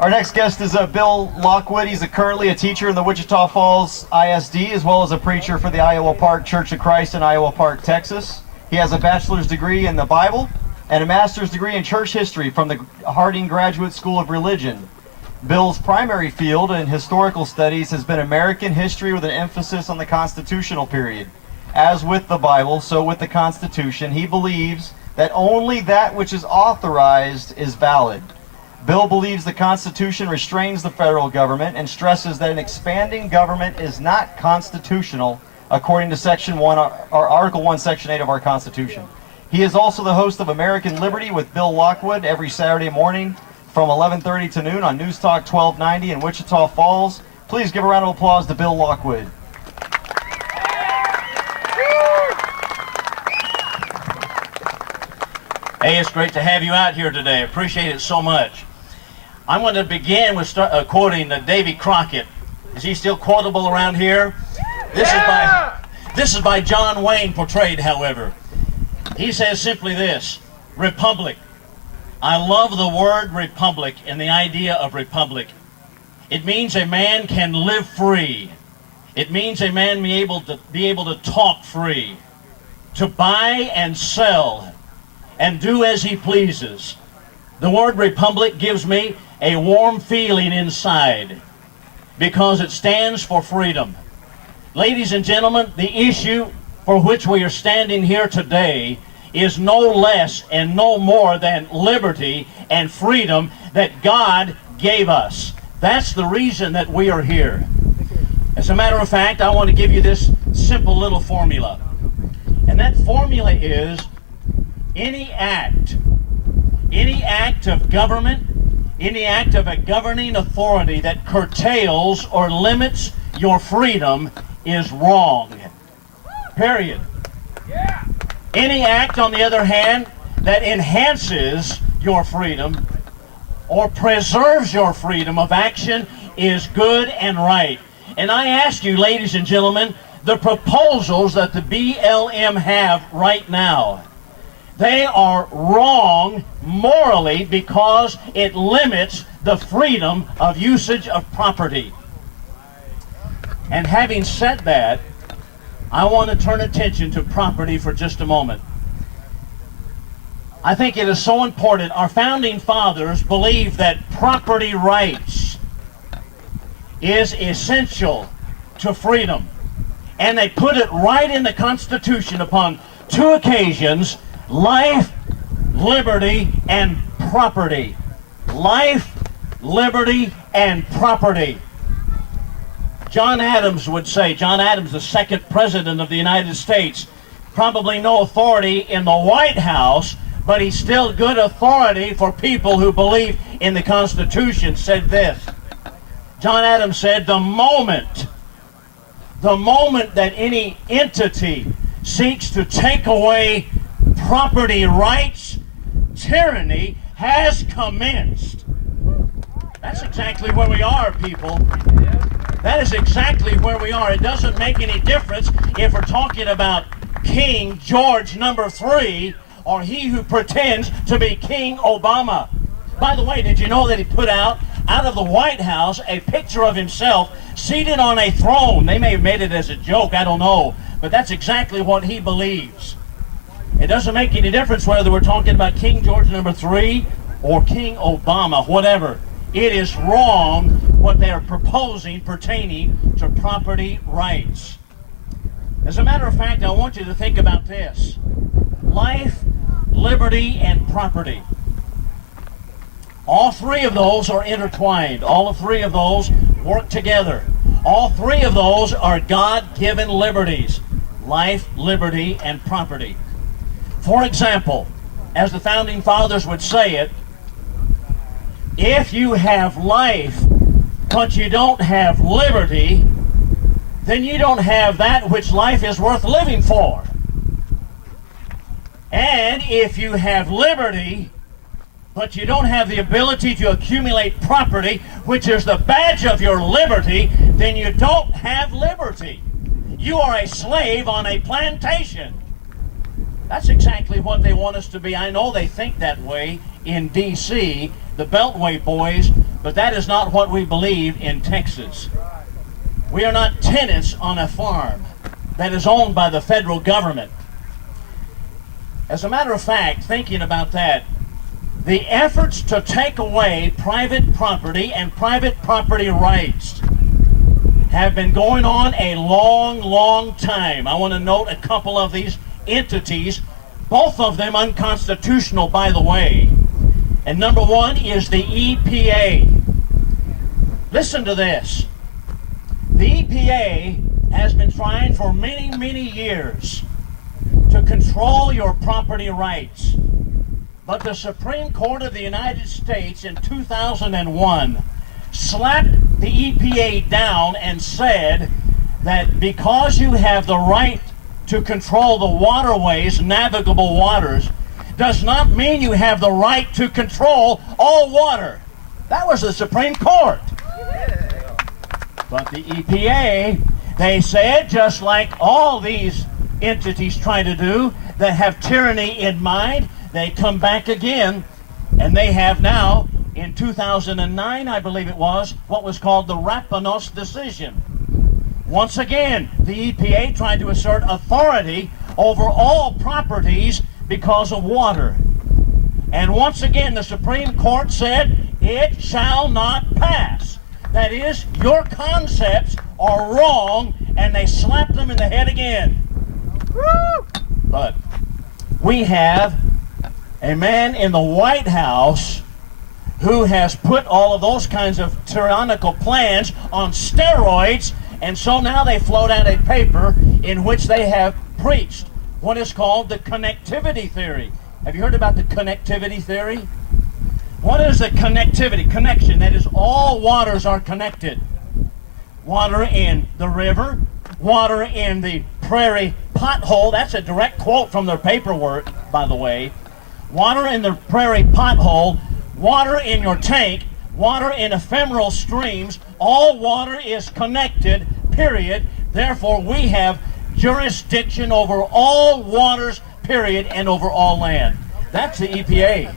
Our next guest is Bill Lockwood. He's currently a teacher in the Wichita Falls ISD, as well as a preacher for the Iowa Park Church of Christ in Iowa Park, Texas. He has a bachelor's degree in the Bible and a master's degree in church history from the Harding Graduate School of Religion. Bill's primary field in historical studies has been American history with an emphasis on the constitutional period. As with the Bible, so with the Constitution, he believes that only that which is authorized is valid. Bill believes the Constitution restrains the federal government and stresses that an expanding government is not constitutional according to Section 1 or Article 1, Section 8 of our Constitution. He is also the host of American Liberty with Bill Lockwood every Saturday morning from 11:30 to noon on News Talk 1290 in Wichita Falls. Please give a round of applause to Bill Lockwood. Hey, it's great to have you out here today. Appreciate it so much. I'm going to begin with quoting Davy Crockett. Is he still quotable around here? This is by John Wayne portrayed, however. He says simply this: Republic. I love the word republic and the idea of republic. It means a man can live free. It means a man be able to talk free, to buy and sell, and do as he pleases. The word republic gives me a warm feeling inside because it stands for freedom. Ladies and gentlemen, the issue for which we are standing here today is no less and no more than liberty and freedom that God gave us. That's the reason that we are here. As a matter of fact, I want to give you this simple little formula. And that formula is any act of government, any act of a governing authority that curtails or limits your freedom is wrong. Period. Yeah. Any act, on the other hand, that enhances your freedom or preserves your freedom of action is good and right. And I ask you, ladies and gentlemen, the proposals that the BLM have right now, they are wrong morally because it limits the freedom of usage of property. And having said that, I want to turn attention to property for just a moment. I think it is so important. Our founding fathers believed that property rights is essential to freedom. And they put it right in the Constitution upon two occasions: life, liberty, and property. Life, liberty, and property. John Adams would say, John Adams, the second president of the United States, probably no authority in the White House, but he's still good authority for people who believe in the Constitution, said this. John Adams said, the moment that any entity seeks to take away property rights, tyranny has commenced. That's exactly where we are, people. That is exactly where we are. It doesn't make any difference if we're talking about King George III or he who pretends to be King Obama. By the way, did you know that he put out of the White House a picture of himself seated on a throne? They may have made it as a joke, I don't know, but that's exactly what he believes. It doesn't make any difference whether we're talking about King George III or King Obama, whatever. It is wrong what they are proposing pertaining to property rights. As a matter of fact, I want you to think about this. Life, liberty, and property. All three of those are intertwined. All three of those work together. All three of those are God-given liberties. Life, liberty, and property. For example, as the Founding Fathers would say it, if you have life, but you don't have liberty, then you don't have that which life is worth living for. And if you have liberty, but you don't have the ability to accumulate property, which is the badge of your liberty, then you don't have liberty. You are a slave on a plantation. That's exactly what they want us to be. I know they think that way in D.C., the Beltway boys, but that is not what we believe in Texas. We are not tenants on a farm that is owned by the federal government. As a matter of fact, thinking about that, the efforts to take away private property and private property rights have been going on a long, long time. I want to note a couple of these entities, both of them unconstitutional, by the way. And number one is the EPA. Listen to this. The EPA has been trying for many, many years to control your property rights. But the Supreme Court of the United States in 2001 slapped the EPA down and said that because you have the right to control the waterways, navigable waters, does not mean you have the right to control all water. That was the Supreme Court. But the EPA, they said, just like all these entities try to do that have tyranny in mind, they come back again, and they have now, in 2009, I believe it was, what was called the Rapanos decision. Once again, the EPA tried to assert authority over all properties because of water. And once again, the Supreme Court said, it shall not pass. That is, your concepts are wrong, and they slapped them in the head again. But we have a man in the White House who has put all of those kinds of tyrannical plans on steroids, and so now they float out a paper in which they have preached what is called the connectivity theory. Have you heard about the connectivity theory? What is the connectivity? Connection, that is, all waters are connected. Water in the river, water in the prairie pothole, that's a direct quote from their paperwork, by the way. Water in the prairie pothole, water in your tank, water in ephemeral streams, all water is connected, period. Therefore, we have jurisdiction over all waters, period, and over all land. That's the EPA.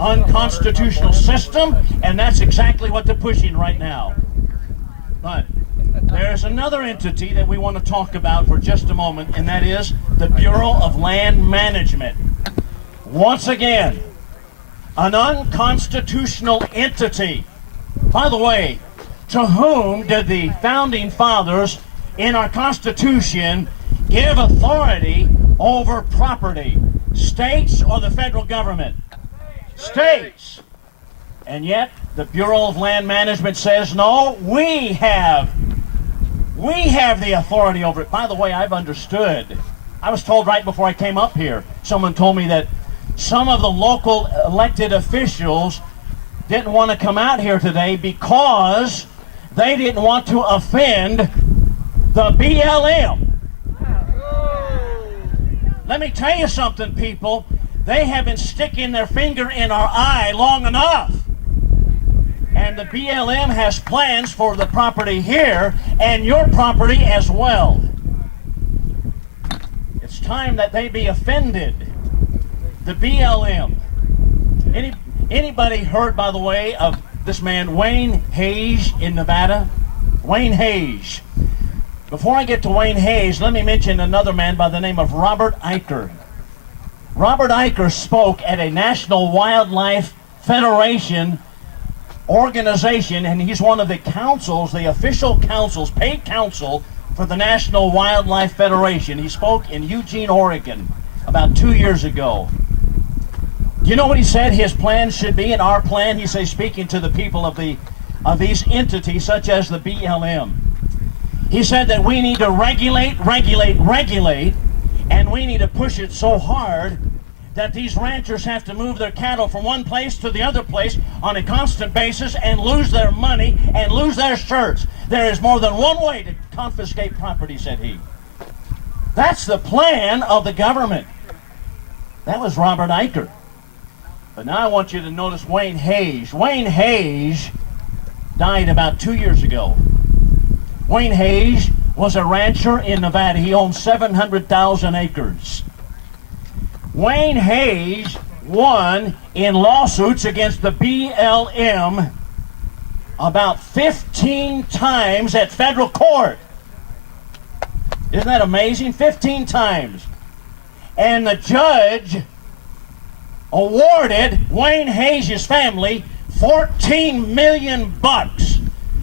Unconstitutional system, and that's exactly what they're pushing right now. But there's another entity that we want to talk about for just a moment, and that is the Bureau of Land Management. Once again, an unconstitutional entity. By the way, to whom did the founding fathers in our Constitution give authority over property? States or the federal government? States. And yet, the Bureau of Land Management says, no, we have the authority over it. By the way, I've understood. I was told right before I came up here, someone told me that some of the local elected officials didn't want to come out here today because they didn't want to offend the BLM. Let me tell you something, people. They have been sticking their finger in our eye long enough. And the BLM has plans for the property here and your property as well. It's time that they be offended. The BLM. Anybody heard, by the way, of this man Wayne Hayes in Nevada? Wayne Hayes. Before I get to Wayne Hayes, let me mention another man by the name of Robert Eicher. Robert Eicher spoke at a National Wildlife Federation organization, and he's one of the councils, the official councils, paid council for the National Wildlife Federation. He spoke in Eugene, Oregon about 2 years ago. Do you know what he said his plan should be and our plan? He says, speaking to the people of these entities such as the BLM. He said that we need to regulate, and we need to push it so hard that these ranchers have to move their cattle from one place to the other place on a constant basis and lose their money and lose their shirts. There is more than one way to confiscate property, said he. That's the plan of the government. That was Robert Eicher. But now I want you to notice Wayne Hayes. Wayne Hayes died about 2 years ago. Wayne Hayes was a rancher in Nevada. He owned 700,000 acres. Wayne Hayes won in lawsuits against the BLM about 15 times at federal court. Isn't that amazing? 15 times. And the judge awarded Wayne Hayes' family $14 million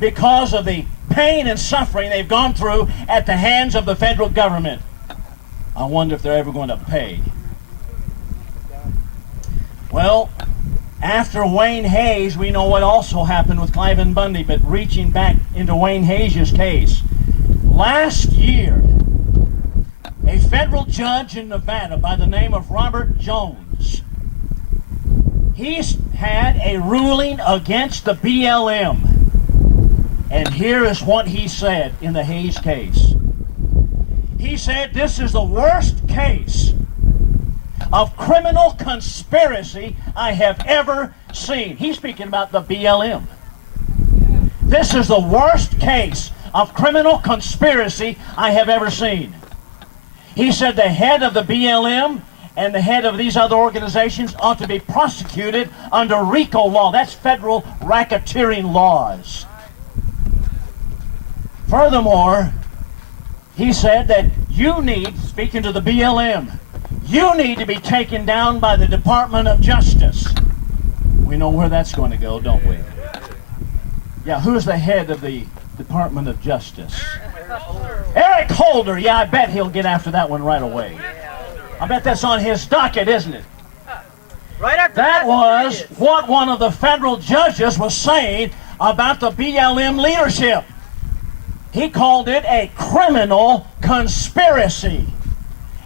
because of the pain and suffering they've gone through at the hands of the federal government. I wonder if they're ever going to pay. Well, after Wayne Hayes, we know what also happened with Cliven Bundy, but reaching back into Wayne Hayes' case. Last year, a federal judge in Nevada by the name of Robert Jones, he's had a ruling against the BLM. And here is what he said in the Hayes case. He said this is the worst case of criminal conspiracy I have ever seen. He's speaking about the BLM. This is the worst case of criminal conspiracy I have ever seen. He said the head of the BLM and the head of these other organizations ought to be prosecuted under RICO law. That's federal racketeering laws. Furthermore, he said that you need, speaking to the BLM, you need to be taken down by the Department of Justice. We know where that's going to go, don't we? Yeah, who's the head of the Department of Justice? Eric Holder. Yeah, I bet he'll get after that one right away. I bet that's on his docket, isn't it? Right after that was what one of the federal judges was saying about the BLM leadership. He called it a criminal conspiracy.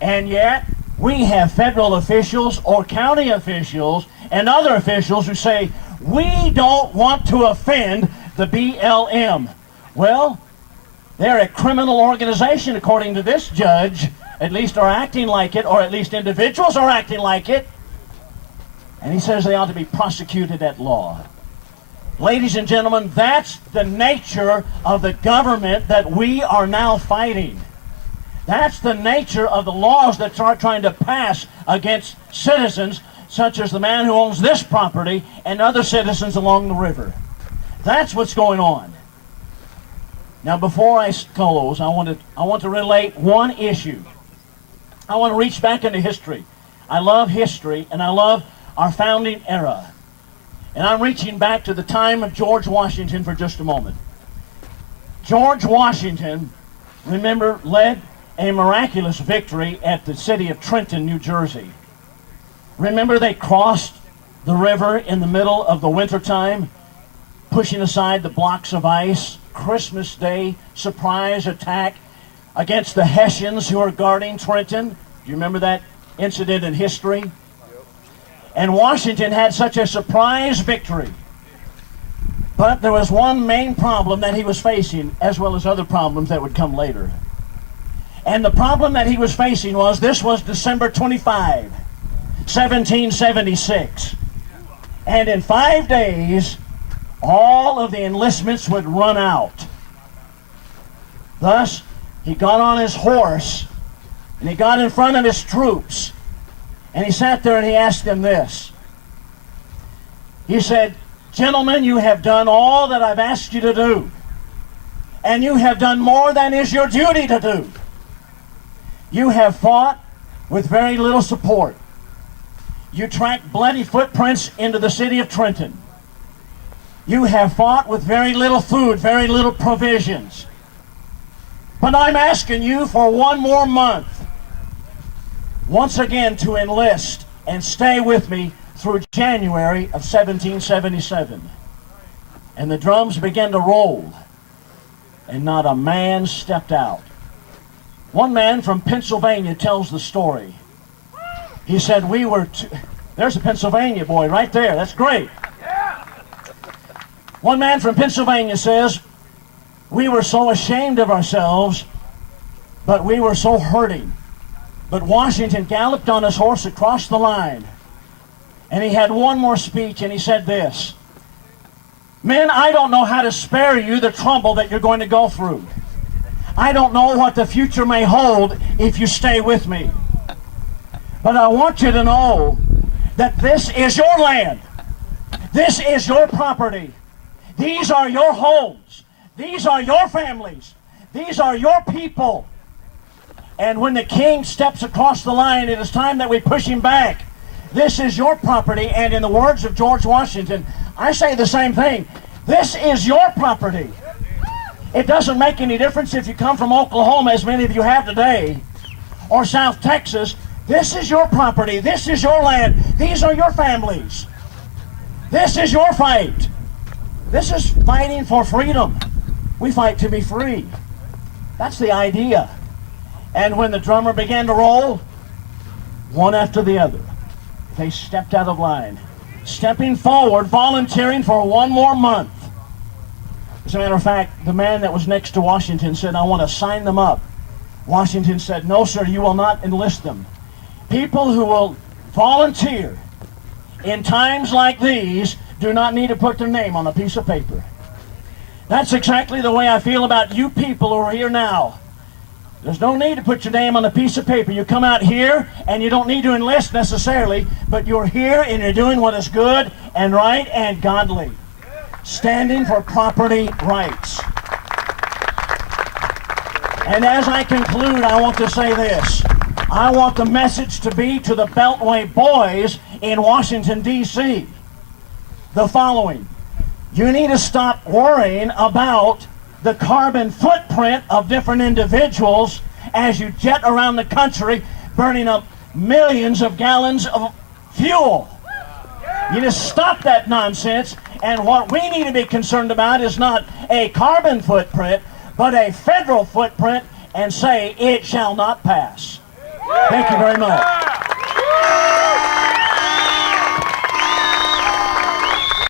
And yet, we have federal officials or county officials and other officials who say, we don't want to offend the BLM. Well, they're a criminal organization according to this judge, at least are acting like it, or at least individuals are acting like it. And he says they ought to be prosecuted at law. Ladies and gentlemen, that's the nature of the government that we are now fighting. That's the nature of the laws that are trying to pass against citizens, such as the man who owns this property and other citizens along the river. That's what's going on. Now, before I close, I want to relate one issue. I want to reach back into history. I love history, and I love our founding era. And I'm reaching back to the time of George Washington for just a moment. George Washington, remember, led a miraculous victory at the city of Trenton, New Jersey. Remember, they crossed the river in the middle of the wintertime, pushing aside the blocks of ice. Christmas Day surprise attack against the Hessians who are guarding Trenton. Do you remember that incident in history? And Washington had such a surprise victory. But there was one main problem that he was facing, as well as other problems that would come later. And the problem that he was facing was, this was December 25, 1776. And in 5 days, all of the enlistments would run out. Thus, he got on his horse, and he got in front of his troops, and he sat there and he asked them this. He said, "Gentlemen, you have done all that I've asked you to do, and you have done more than is your duty to do. You have fought with very little support. You tracked bloody footprints into the city of Trenton. You have fought with very little food, very little provisions. But I'm asking you for one more month, once again to enlist and stay with me through January of 1777. And the drums began to roll, and not a man stepped out. One man from Pennsylvania tells the story. He said, there's a Pennsylvania boy right there, that's great. One man from Pennsylvania says, we were so ashamed of ourselves, but we were so hurting. But Washington galloped on his horse across the line, and he had one more speech, and he said this, "Men, I don't know how to spare you the trouble that you're going to go through. I don't know what the future may hold if you stay with me. But I want you to know that this is your land. This is your property. These are your homes. These are your families. These are your people. And when the king steps across the line, it is time that we push him back. This is your property, and in the words of George Washington, I say the same thing. This is your property. It doesn't make any difference if you come from Oklahoma, as many of you have today, or South Texas. This is your property. This is your land. These are your families. This is your fight. This is fighting for freedom. We fight to be free. That's the idea. And when the drummer began to roll, one after the other, they stepped out of line, stepping forward, volunteering for one more month. As a matter of fact, the man that was next to Washington said, I want to sign them up. Washington said, no, sir, you will not enlist them. People who will volunteer in times like these do not need to put their name on a piece of paper. That's exactly the way I feel about you people who are here now. There's no need to put your name on a piece of paper. You come out here and you don't need to enlist necessarily, but you're here and you're doing what is good and right and godly. Standing for property rights. And as I conclude, I want to say this. I want the message to be to the Beltway boys in Washington, D.C. the following. You need to stop worrying about the carbon footprint of different individuals as you jet around the country burning up millions of gallons of fuel. You just stop that nonsense, and what we need to be concerned about is not a carbon footprint, but a federal footprint, and say it shall not pass. Thank you very much.